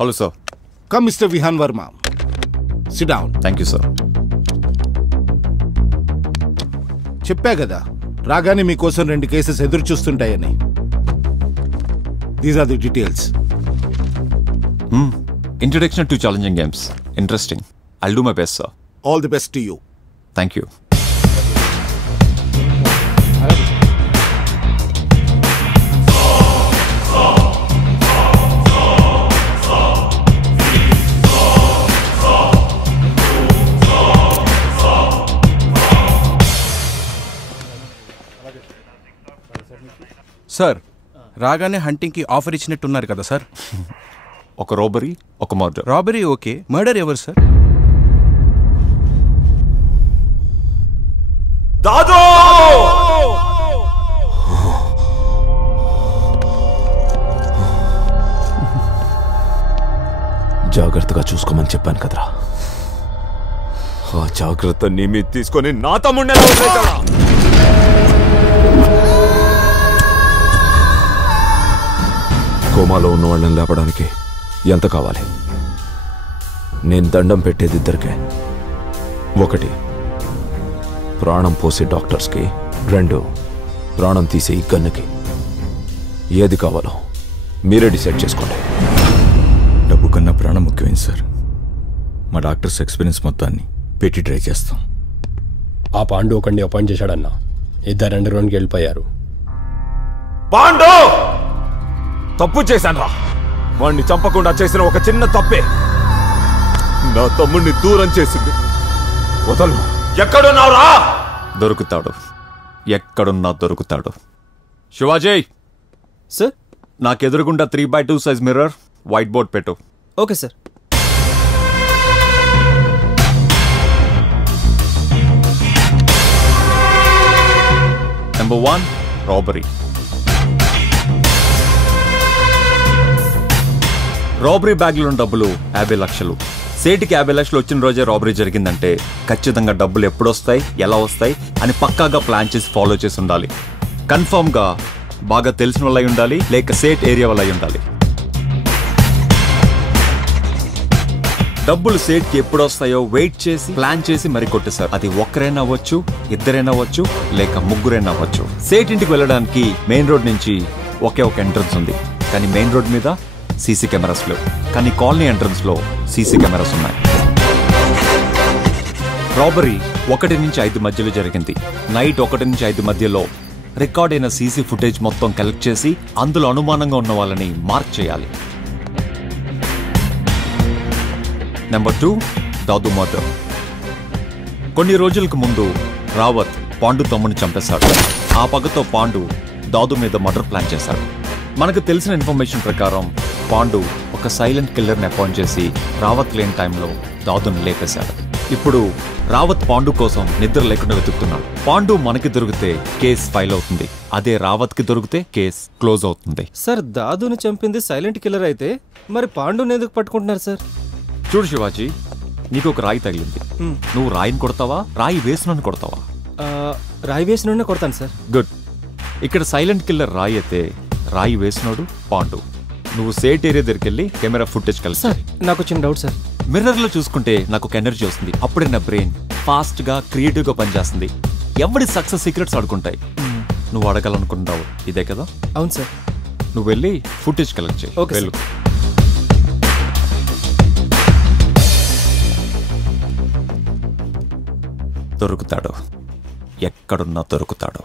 Hello, sir. Come, Mr. Vihan Verma. Sit down. Thank you, sir. చెప్పా కదా రాగానే మీకోసం 2 కేసెస్ ఎదురు చూస్తుంటాయని. These are the details. Introduction to challenging games. Interesting. I'll do my best, sir. All the best to you. Thank you. Sir రాగానే హంటింగ్కి offer ఇచ్చినట్టున్నారు కదా sir. ఒక robbery, ఒక murder. Robbery okay, murder ఎవరు సార్? దాదు! జాగ్రత్తగా చూసుకోమని చెప్పాను కదరా. ఆ జాగ్రత్త నీ మీద తీసుకొని నా తమ్ముడిని కోమాలో ఉన్న వాళ్ళని లేపడానికి ఎంత కావాలి? నేను దండం పెట్టేది ఇద్దరికే. 1 ప్రాణం పోసే డాక్టర్స్కి, 2 ప్రాణం తీసే ఈ గన్నుకి. ఏది కావాలో మీరే డిసైడ్ చేసుకోండి. డబ్బు కన్నా ప్రాణం ముఖ్యమైంది సార్. మా డాక్టర్స్ ఎక్స్పీరియన్స్ మొత్తాన్ని పెట్టి ట్రై చేస్తాం. ఆ పాండు ఒకడిని అపాయింట్ చేశాడన్నా. 2 అండర్గ్రౌండ్కి వెళ్ళిపోయారు. పాండు తప్పు చేశాను రా. వాణ్ణి చంపకుండా చేసిన ఒక చిన్న తప్పే నా తమ్ముడిని దూరం చేసింది. వదలను. ఎక్కడున్నావురా? దొరుకుతాడు, ఎక్కడున్నా దొరుకుతాడు. శివాజీ సార్, నాకెదురుగుండా 3x2 size mirror, white board పెట్టు. Okay sir. Number 1, robbery. Robbery బ్యాగ్లో ఉన్న డబ్బులు 50 లక్షలు. సేటికి 50 లక్షలు వచ్చిన రోజే రాబరీ జరిగిందంటే ఖచ్చితంగా డబ్బులు ఎప్పుడు వస్తాయి, ఎలా వస్తాయి అని పక్కాగా ప్లాన్ చేసి ఫాలో చేసి ఉండాలి. కన్ఫర్మ్గా బాగా తెలిసిన వల్ల ఉండాలి, లేక సేట్ ఏరియా వల్ల ఉండాలి. డబ్బులు సేట్కి ఎప్పుడు వస్తాయో వెయిట్ చేసి ప్లాన్ చేసి మరి కొట్టేశారు. అది ఒక్కరైనా అవ్వచ్చు, ఇద్దరైనా అవ్వచ్చు, లేక ముగ్గురైనా అవ్వచ్చు. సేట్ ఇంటికి వెళ్ళడానికి మెయిన్ రోడ్ నుంచి ఒకే ఒక ఎంట్రన్స్ ఉంది. కానీ మెయిన్ రోడ్ మీద సీసీ కెమెరాస్ లేవు. కానీ కాలనీ ఎంట్రన్స్ లో సీసీ కెమెరాస్ ఉన్నాయి. రాబరీ 1 నుంచి 5 మధ్యలో జరిగింది. నైట్ 1 నుంచి 5 మధ్యలో రికార్డ్ అయిన సీసీ ఫుటేజ్ మొత్తం కలెక్ట్ చేసి అందులో అనుమానంగా ఉన్న వాళ్ళని మార్క్ చేయాలి. Number 2, Dadu murder. కొన్ని రోజులకు ముందు రావత్ పాండు తమ్ముని చంపేశాడు. ఆ పగతో పాండు దాదు మీద మర్డర్ ప్లాన్ చేశాడు. మనకు తెలిసిన ఇన్ఫర్మేషన్ ప్రకారం పాండు ఒక సైలెంట్ కిల్లర్ని అపాయింట్ చేసి రావత్ లేని టైంలో దాదుని లేపేశాడు. ఇప్పుడు రావత్ పాండు కోసం నిద్ర లేకుండా వెతుకుతున్నాడు. పాండు మనకి దొరికితే కేసు ఫైల్ అవుతుంది. అదే రావత్కి దొరికితే కేసు క్లోజ్ అవుతుంది. సార్, దాదుని చంపింది సైలెంట్ కిల్లర్ అయితే మరి పాండుని ఎందుకు పట్టుకుంటున్నారు సార్? చూడు శివాజీ, నీకు ఒక రాయి తగిలింది. నువ్వు రాయిని కొడతావా, రాయి వేసినని కొడతావా? రాయి వేసిన కొడతాను సార్. గుడ్. ఇక్కడ సైలెంట్ కిల్లర్ రాయి అయితే రాయి వేసినోడు పాండు. నువ్వు సేట్ ఏరియా దగ్గరికి వెళ్ళి కెమెరా ఫుటేజ్ కలిసి. సార్, నాకు చిన్న డౌట్ సార్. మిర్రర్ లో చూసుకుంటే నాకు ఒక ఎనర్జీ వస్తుంది. అప్పుడే నా బ్రెయిన్ ఫాస్ట్ గా క్రియేటివ్ గా పనిచేస్తుంది. ఎవడి సక్సెస్ సీక్రెట్స్ అడుగుంటాయి. నువ్వు అడగాలనుకుంటావు ఇదే కదా? అవును సార్. నువ్వు వెళ్ళి ఫుటేజ్ కలెక్ట్ చేయి. ఓకే వెళ్ళు. దొరుకుతాడు, ఎక్కడున్నా దొరుకుతాడు.